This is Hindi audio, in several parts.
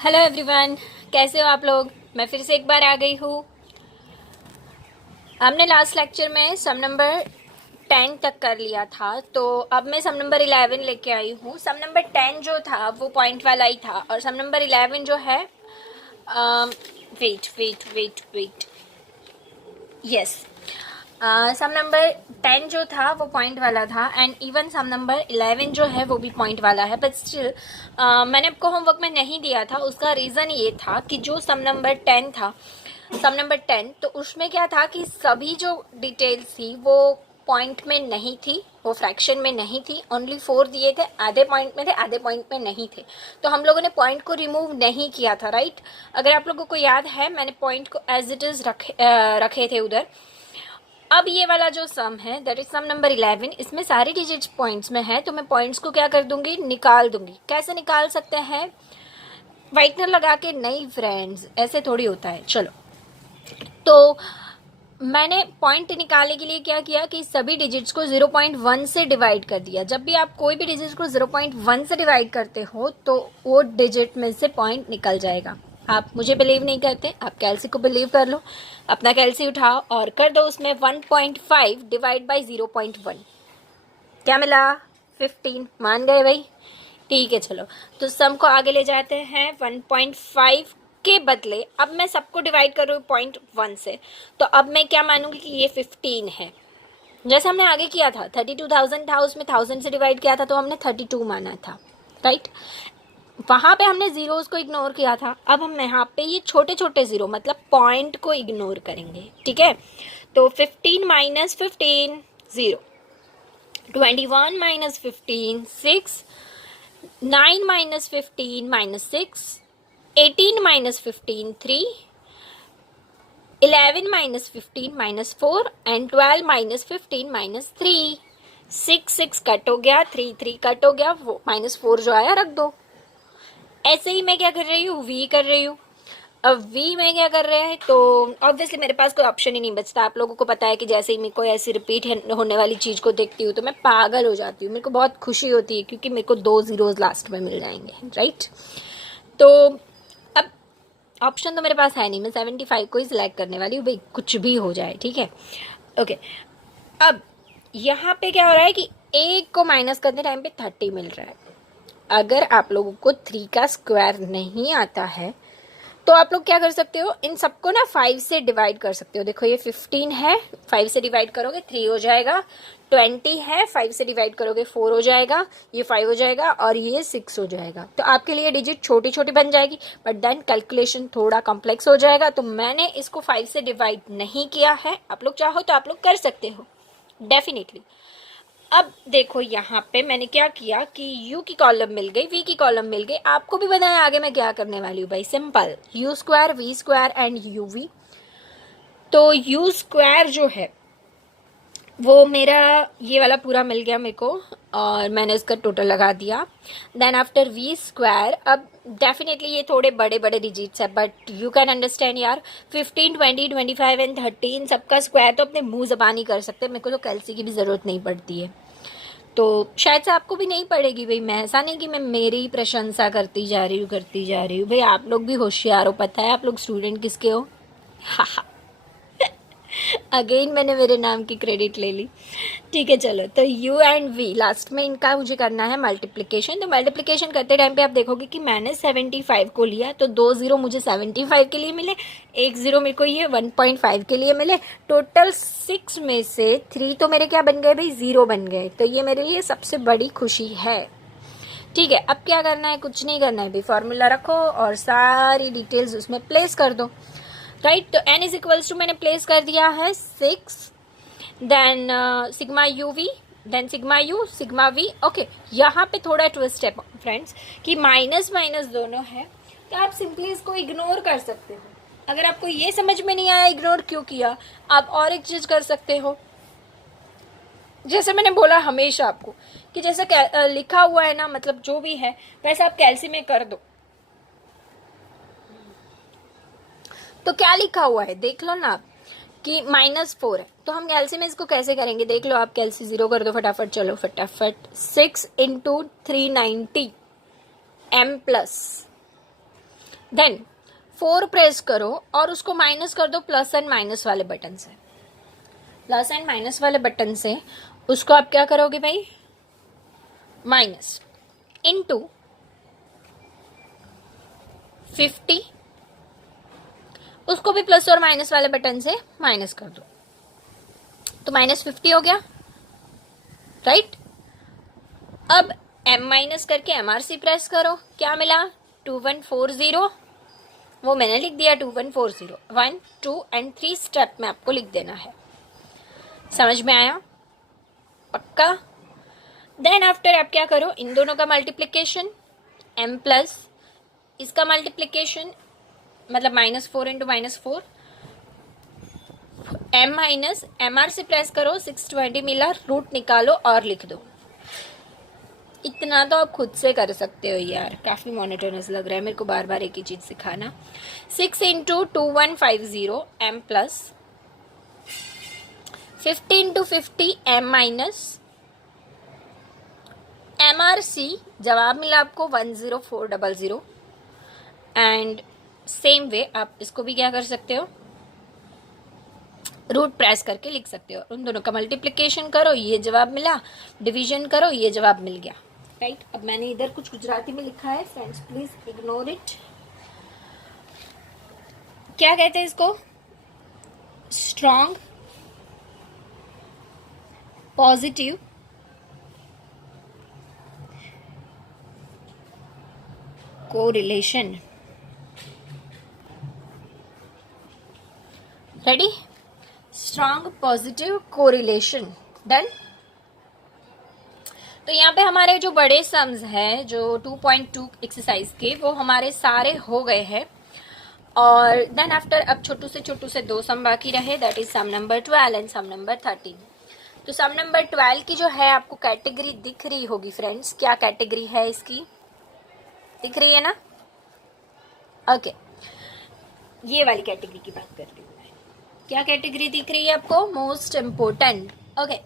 हेलो एवरीवन, कैसे हो आप लोग। मैं फिर से एक बार आ गई हूँ। हमने लास्ट लेक्चर में सम नंबर 10 तक कर लिया था, तो अब मैं सम नंबर 11 लेके आई हूँ। सम नंबर 10 जो था वो पॉइंट वाला ही था, और सम नंबर 11 जो है wait wait wait wait yes, sum number 10 जो था वो पॉइंट वाला था, एंड इवन सम नंबर 11 जो है वो भी पॉइंट वाला है। बट स्टिल मैंने आपको होमवर्क में नहीं दिया था। उसका रीज़न ये था कि जो सम नंबर 10 था, सम नंबर 10, तो उसमें क्या था कि सभी जो डिटेल्स थी वो पॉइंट में नहीं थी, वो फ्रैक्शन में नहीं थी। ओनली 4 दिए थे, आधे पॉइंट में थे, आधे पॉइंट में नहीं थे। तो हम लोगों ने पॉइंट को रिमूव नहीं किया था, राइट। अगर आप लोगों को याद है, मैंने पॉइंट को एज इट इज रखे थे उधर। अब ये वाला जो सम है, दैट इज सम नंबर 11, इसमें सारी डिजिट्स पॉइंट्स में है, तो मैं पॉइंट्स को क्या कर दूंगी, निकाल दूंगी। कैसे निकाल सकते हैं, व्हाइटनर लगा के? नहीं फ्रेंड्स, ऐसे थोड़ी होता है। चलो, तो मैंने पॉइंट निकालने के लिए क्या किया कि सभी डिजिट्स को 0.1 से डिवाइड कर दिया। जब भी आप कोई भी डिजिट को 0.1 से डिवाइड करते हो तो वो डिजिट में से पॉइंट निकल जाएगा। आप मुझे बिलीव नहीं करते, आप कैल्सी को बिलीव कर लो। अपना कैल्सी उठाओ और कर दो उसमें 1.5 डिवाइड बाई 0.1। क्या मिला? 15। मान गए भाई? ठीक है, चलो। तो सम को आगे ले जाते हैं। 1.5 के बदले अब मैं सबको डिवाइड कर रही हूँ 0.1 से, तो अब मैं क्या मानूंगी कि ये 15 है। जैसे हमने आगे किया था, 32,000 था, उसमें 1000 से डिवाइड किया था, तो हमने 32 माना था, राइट। वहां पे हमने जीरोस को इग्नोर किया था। अब हम यहाँ पे ये छोटे छोटे जीरो, मतलब पॉइंट को इग्नोर करेंगे, ठीक है। तो 15 minus 15 0, 21 minus 15 6, 9 minus 15 minus 6, 18 minus 15 3, 11 minus 15 minus 4, and 12 minus 15 minus 3। 6 6 cut हो गया, 3 3 कट हो गया, -4 जो आया रख दो। ऐसे ही मैं क्या कर रही हूँ, वी कर रही हूँ। अब वी में क्या कर रहे हैं, तो ऑब्वियसली मेरे पास कोई ऑप्शन ही नहीं बचता। आप लोगों को पता है कि जैसे ही मैं कोई ऐसी रिपीट होने वाली चीज़ को देखती हूँ तो मैं पागल हो जाती हूँ। मेरे को बहुत खुशी होती है क्योंकि मेरे को 2 जीरोज लास्ट में मिल जाएंगे, राइट। तो अब ऑप्शन तो मेरे पास है नहीं, मैं 75 को ही सिलेक्ट करने वाली हूँ भाई, कुछ भी हो जाए, ठीक है। ओके, अब यहाँ पे क्या हो रहा है कि एक को माइनस करने टाइम पे 30 मिल रहा है। अगर आप लोगों को 3 का स्क्वायर नहीं आता है तो आप लोग क्या कर सकते हो, इन सबको ना 5 से डिवाइड कर सकते हो। देखो ये 15 है, 5 से डिवाइड करोगे 3 हो जाएगा। 20 है, 5 से डिवाइड करोगे 4 हो जाएगा, ये 5 हो जाएगा, और ये 6 हो जाएगा। तो आपके लिए डिजिट छोटी छोटी बन जाएगी, बट देन कैलकुलेशन थोड़ा कॉम्प्लेक्स हो जाएगा। तो मैंने इसको 5 से डिवाइड नहीं किया है। आप लोग चाहो तो आप लोग कर सकते हो, डेफिनेटली। अब देखो यहाँ पे मैंने क्या किया कि u की कॉलम मिल गई, v की कॉलम मिल गई। आपको भी पता है आगे मैं क्या करने वाली हूँ भाई, simple, u square v square and uv। तो u स्क्वायर जो है वो मेरा ये वाला पूरा मिल गया मेरे को, और मैंने इसका टोटल लगा दिया। देन आफ्टर वी स्क्वायर, अब डेफिनेटली ये थोड़े बड़े बड़े डिजिट्स है, बट यू कैन अंडरस्टैंड यार। 15 20 25 एंड 13 सबका स्क्वायर तो अपने मुंह जबानी कर सकते हैं। मेरे को तो कैल्सी की भी ज़रूरत नहीं पड़ती है, तो शायद से आपको भी नहीं पड़ेगी भाई। मैं ऐसा नहीं कि मैं मेरी प्रशंसा करती जा रही हूँ भाई। आप लोग भी होशियार हो, पता है आप लोग स्टूडेंट किसके हो। अगेन मैंने मेरे नाम की क्रेडिट ले ली, ठीक है। चलो, तो u एंड v लास्ट में इनका मुझे करना है मल्टीप्लिकेशन। तो मल्टीप्लिकेशन करते टाइम पे आप देखोगे कि मैंने 75 को लिया, तो 2 जीरो मुझे 75 के लिए मिले, 1 जीरो मेरे को ये 1.5 के लिए मिले। टोटल 6 में से 3 तो मेरे क्या बन गए भाई, 0 बन गए। तो ये मेरे लिए सबसे बड़ी खुशी है, ठीक है। अब क्या करना है, कुछ नहीं करना है भाई, फॉर्मूला रखो और सारी डिटेल्स उसमें प्लेस कर दो, राइट। तो n इज इक्वल्स टू मैंने प्लेस कर दिया है 6, then sigma U V, then sigma U sigma V. Okay, यहाँ पे थोड़ा ट्विस्ट है फ्रेंड्स कि माइनस माइनस दोनों है, तो आप सिंपली इसको इग्नोर कर सकते हो। अगर आपको ये समझ में नहीं आया इग्नोर क्यों किया, आप और एक चीज कर सकते हो। जैसे मैंने बोला हमेशा आपको कि जैसे लिखा हुआ है ना, मतलब जो भी है वैसे आप कैल्सी में कर दो। तो क्या लिखा हुआ है देख लो ना आप, कि -4 है, तो हम कैल्सी में इसको कैसे करेंगे देख लो आप। कैल्सी 0 कर दो फटाफट, चलो फटाफट। 6 × 390 m प्लस देन 4 प्रेस करो और उसको माइनस कर दो प्लस एंड माइनस वाले बटन से। प्लस एंड माइनस वाले बटन से उसको आप क्या करोगे भाई, माइनस इनटू 50, उसको भी प्लस और माइनस वाले बटन से माइनस कर दो, तो -50 हो गया, राइट। अब m माइनस करके MRC प्रेस करो, क्या मिला 2140, वो मैंने लिख दिया 2140, 1 2 एंड 3 स्टेप में आपको लिख देना है। समझ में आया, पक्का। देन आफ्टर आप क्या करो, इन दोनों का मल्टीप्लिकेशन, m प्लस इसका मल्टीप्लिकेशन मतलब -4 into -4, m minus MRC press करो, 620 मिला, रूट निकालो और लिख दो। इतना तो आप खुद से कर सकते हो यार, काफ़ी मोनोटोनस लग रहा है मेरे को बार बार एक ही चीज़ सिखाना। 6 into 2150 m plus 50 into 50 m minus MRC, जवाब मिला आपको 10400। एंड सेम वे आप इसको भी क्या कर सकते हो, रूट प्रेस करके लिख सकते हो। उन दोनों का मल्टीप्लिकेशन करो, ये जवाब मिला, डिवीजन करो, ये जवाब मिल गया, राइट। अब मैंने इधर कुछ गुजराती में लिखा है, फ्रेंड्स प्लीज इग्नोर इट। क्या कहते हैं इसको, strong positive correlation. Ready, strong positive correlation, done. तो यहाँ पे हमारे जो बड़े सम्स हैं जो 2.2 एक्सरसाइज के, वो हमारे सारे हो गए हैं। और देन आफ्टर अब छोटू से 2 सम बाकी रहे, that is sum number 12 and sum number 13। तो सम नंबर 12 की जो है आपको कैटेगरी दिख रही होगी फ्रेंड्स, क्या कैटेगरी है इसकी, दिख रही है ना, ओके। ये वाली कैटेगरी की बात कर रही हूँ मैं, क्या कैटेगरी दिख रही है आपको, मोस्ट इम्पोर्टेंट, ओके।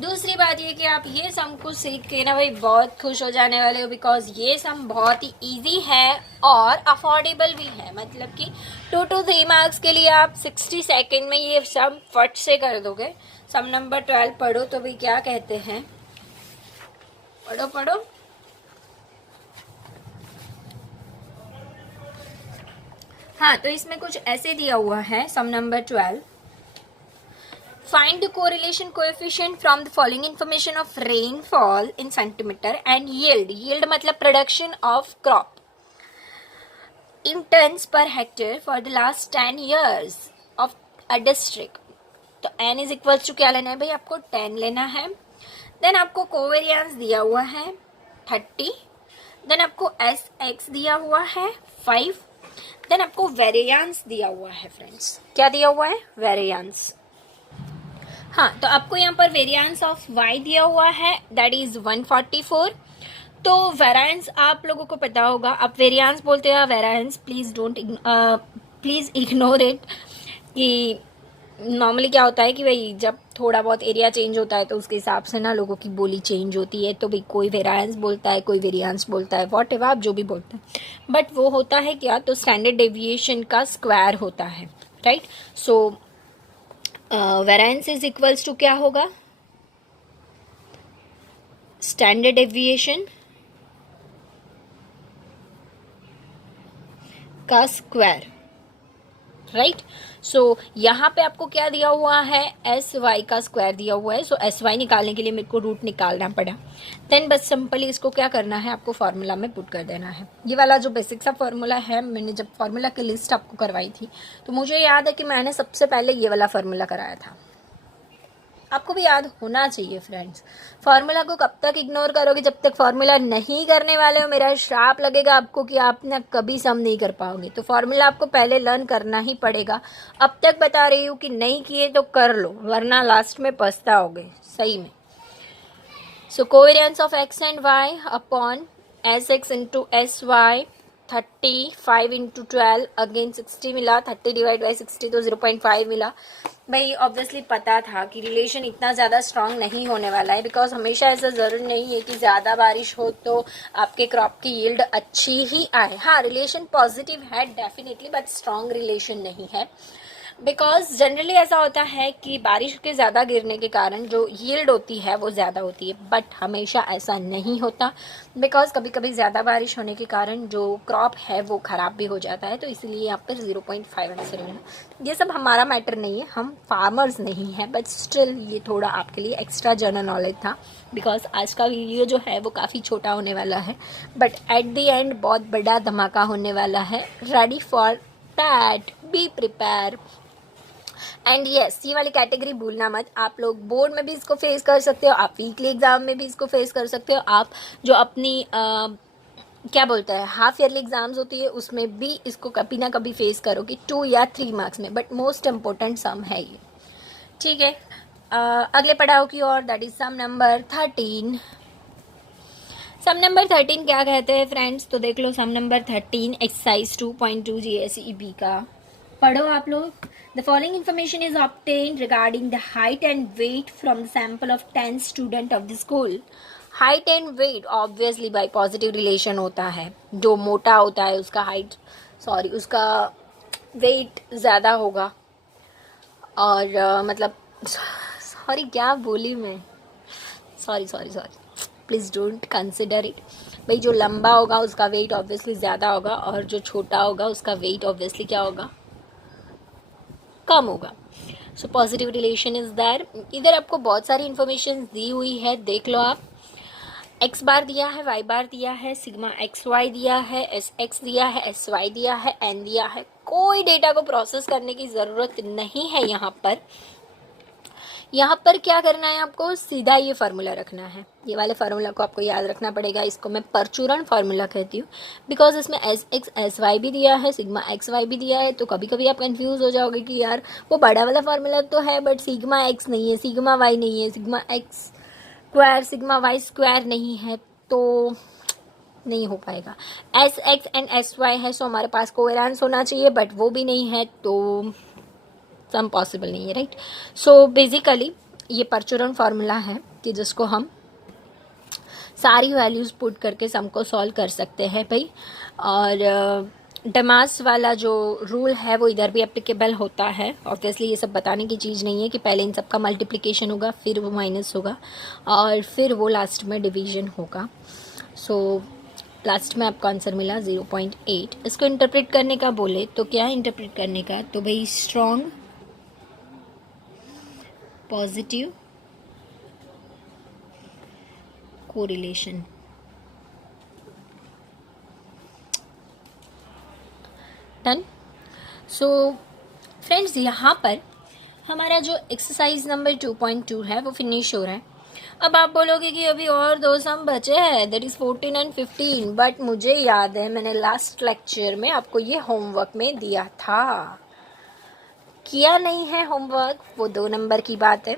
दूसरी बात ये कि आप ये सम को सीख के ना भाई बहुत खुश हो जाने वाले हो, बिकॉज ये सम बहुत ही इजी है और अफोर्डेबल भी है। मतलब कि 2 to 3 मार्क्स के लिए आप 60 सेकेंड में ये सम फट से कर दोगे। सम नंबर 12 पढ़ो तो भाई क्या कहते हैं, पढ़ो पढ़ो। हाँ, तो इसमें कुछ ऐसे दिया हुआ है, सम number 12, find the correlation coefficient from the following information of rainfall in centimeter and yield मतलब production of crop in tons per hectare for the last 10 years of a district। तो n is equals to क्या लेना है भाई, आपको 10 लेना है। देन आपको कोवेरियंस दिया हुआ है 30, देन आपको SX दिया हुआ है 5, देन आपको वेरियंस दिया हुआ है फ्रेंड्स, क्या दिया हुआ है, वेरियंस। हाँ, तो आपको यहाँ पर वेरियंस ऑफ y दिया हुआ है, दैट इज 144। तो वेरियंस आप लोगों को पता होगा, आप वेरियंस बोलते हो वेरियंस, प्लीज इग्नोर इट। कि नॉर्मली क्या होता है कि भाई जब थोड़ा बहुत एरिया चेंज होता है तो उसके हिसाब से ना लोगों की बोली चेंज होती है। तो भाई कोई वेरियंस बोलता है, कोई वेरियंस बोलता है, वॉट एवर आप जो भी बोलते हैं, बट वो होता है क्या, तो स्टैंडर्ड डेविएशन का स्क्वायर होता है, right. So variance is equals to क्या होगा, स्टैंडर्ड डेविएशन का स्क्वायर, राइट। सो यहाँ पे आपको क्या दिया हुआ है, एस वाई का स्क्वायर दिया हुआ है। सो एस वाई निकालने के लिए मेरे को रूट निकालना पड़ा। देन बस सिंपली इसको क्या करना है, आपको फार्मूला में पुट कर देना है। ये वाला जो बेसिक सा फार्मूला है, मैंने जब फार्मूला की लिस्ट आपको करवाई थी तो मुझे याद है कि मैंने सबसे पहले ये वाला फार्मूला कराया था। आपको भी याद होना चाहिए फ्रेंड्स। फार्मूला को कब तक इग्नोर करोगे, जब तक फार्मूला नहीं करने वाले हो मेरा श्राप लगेगा आपको कि आप ना कभी सम नहीं कर पाओगे। तो फार्मूला आपको पहले लर्न करना ही पड़ेगा। अब तक बता रही हूँ कि नहीं किए तो कर लो, वरना लास्ट में पछताओगे सही में। So covariance of X and Y upon S X into S Y, 35 into 12, again 60 मिला, 30 डिवाइड बाई 60 तो 0.5 मिला। भाई ऑब्वियसली पता था कि रिलेशन इतना ज़्यादा स्ट्रांग नहीं होने वाला है, बिकॉज हमेशा ऐसा ज़रूर नहीं है कि ज़्यादा बारिश हो तो आपके क्रॉप की यील्ड अच्छी ही आए. हाँ, रिलेशन पॉजिटिव है डेफिनेटली, बट स्ट्रांग रिलेशन नहीं है. बिकॉज जनरली ऐसा होता है कि बारिश के ज़्यादा गिरने के कारण जो यील्ड होती है वो ज़्यादा होती है, बट हमेशा ऐसा नहीं होता. बिकॉज कभी कभी ज़्यादा बारिश होने के कारण जो क्रॉप है वो ख़राब भी हो जाता है. तो इसलिए यहाँ पर 0.5 आंसर मिला. ये सब हमारा मैटर नहीं है, हम फार्मर्स नहीं हैं, बट स्टिल ये थोड़ा आपके लिए एक्स्ट्रा जनरल नॉलेज था. बिकॉज आज का वीडियो जो है वो काफ़ी छोटा होने वाला है, बट एट द एंड बहुत बड़ा धमाका होने वाला है. Ready for that, be prepare. And yes, ये वाली कैटेगरी भूलना मत. आप लोग बोर्ड में भी इसको फेस कर सकते हो, आप वीकली एग्जाम में भी इसको फेस कर सकते हो, आप जो अपनी क्या बोलता है हाफ ईयरली एग्जाम्स होती है उसमें भी इसको कभी ना कभी फेस करोगे 2 या 3 मार्क्स में. बट मोस्ट इम्पोर्टेंट सम है ये. ठीक है, अगले पड़ाव की ओर, that is sum number 13. Sum number 13 क्या कहते हैं फ्रेंड्स? तो देख लो, सम नंबर 13 एक्सरसाइज 2.2 GSEB का पढ़ो आप लोग. The following information is obtained regarding the height and weight from the sample of 10 student of the school. Height and weight obviously by positive relation होता है. जो मोटा होता है उसका उसका weight ज़्यादा होगा. और मतलब क्या बोली मैं, sorry please don't consider it. भाई जो लंबा होगा उसका वेट ऑब्वियसली ज़्यादा होगा, और जो छोटा होगा उसका वेट ऑब्वियसली क्या होगा, कम होगा. So positive relation is there. इधर आपको बहुत सारी इंफॉर्मेशन दी हुई है, देख लो आप. एक्स बार दिया है, वाई बार दिया है, सिग्मा एक्स वाई दिया है, एस एक्स दिया है, एस वाई दिया है, एन दिया है. कोई डेटा को प्रोसेस करने की ज़रूरत नहीं है. यहाँ पर क्या करना है आपको, सीधा ये फार्मूला रखना है. ये वाले फार्मूला को आपको याद रखना पड़ेगा. इसको मैं परचूरण फार्मूला कहती हूँ, बिकॉज इसमें एस एक्स एस वाई भी दिया है, सिग्मा एक्स वाई भी दिया है. तो कभी कभी आप कंफ्यूज हो जाओगे कि यार वो बड़ा वाला फार्मूला तो है बट सिग्मा एक्स नहीं है, सिग्मा वाई नहीं है, sigma X square sigma Y square नहीं है, तो नहीं हो पाएगा. S X and S Y है, सो हमारे पास कोवेरिएंस होना चाहिए, बट वो भी नहीं है, तो सम पॉसिबल नहीं है, राइट. सो बेसिकली ये परचूरण फार्मूला है कि जिसको हम सारी वैल्यूज़ पुट करके सम को सॉल्व कर सकते हैं भाई. और डेमास वाला जो रूल है वो इधर भी एप्लीकेबल होता है. ऑब्वियसली ये सब बताने की चीज़ नहीं है कि पहले इन सब का मल्टीप्लिकेशन होगा, फिर वो माइनस होगा, और फिर वो लास्ट में डिवीजन होगा. सो लास्ट में आपको आंसर मिला 0.8. इसको इंटरप्रेट करने का बोले तो क्या इंटरप्रेट करने का, तो भाई strong positive correlation. Done. So friends, यहाँ पर हमारा जो एक्सरसाइज नंबर 2.2 है वो फिनिश हो रहा है. अब आप बोलोगे कि अभी और 2 सम बचे हैं, दैट इज़ 14 एंड 15. बट मुझे याद है मैंने लास्ट लेक्चर में आपको ये होमवर्क में दिया था. किया नहीं है होमवर्क, वो 2 नंबर की बात है.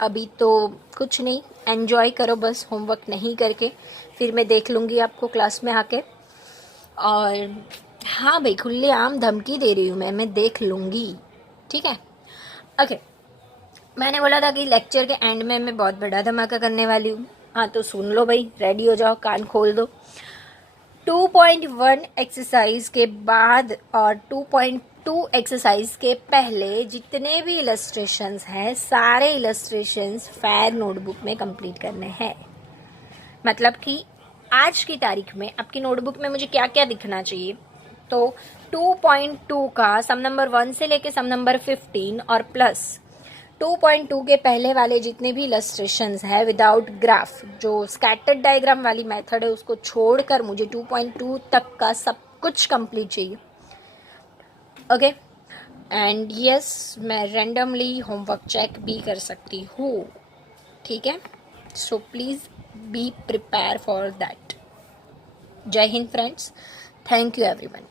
अभी तो कुछ नहीं, एन्जॉय करो बस होमवर्क नहीं करके. फिर मैं देख लूँगी आपको क्लास में आके. और हाँ भाई, खुले आम धमकी दे रही हूँ मैं देख लूँगी. ठीक है, ओके. मैंने बोला था कि लेक्चर के एंड में मैं बहुत बड़ा धमाका करने वाली हूँ. हाँ, तो सुन लो भाई, रेडी हो जाओ, कान खोल दो. 2.1 एक्सरसाइज के बाद और 2.2 एक्सरसाइज के पहले जितने भी इलस्ट्रेशंस हैं, सारे इलस्ट्रेशंस फेयर नोटबुक में कंप्लीट करने हैं. मतलब कि आज की तारीख में आपकी नोटबुक में मुझे क्या क्या दिखना चाहिए. तो 2.2 का सम नंबर 1 से लेके सम नंबर 15 और प्लस 2.2 के पहले वाले जितने भी इलस्ट्रेशंस है विदाउट ग्राफ, जो स्कैटर्ड डायग्राम वाली मेथड है उसको छोड़कर मुझे 2.2 तक का सब कुछ कंप्लीट चाहिए. ओके. एंड यस, मैं रैंडमली होमवर्क चेक भी कर सकती हूँ. ठीक है, so please be prepare for that. Jai Hind friends, thank you everyone.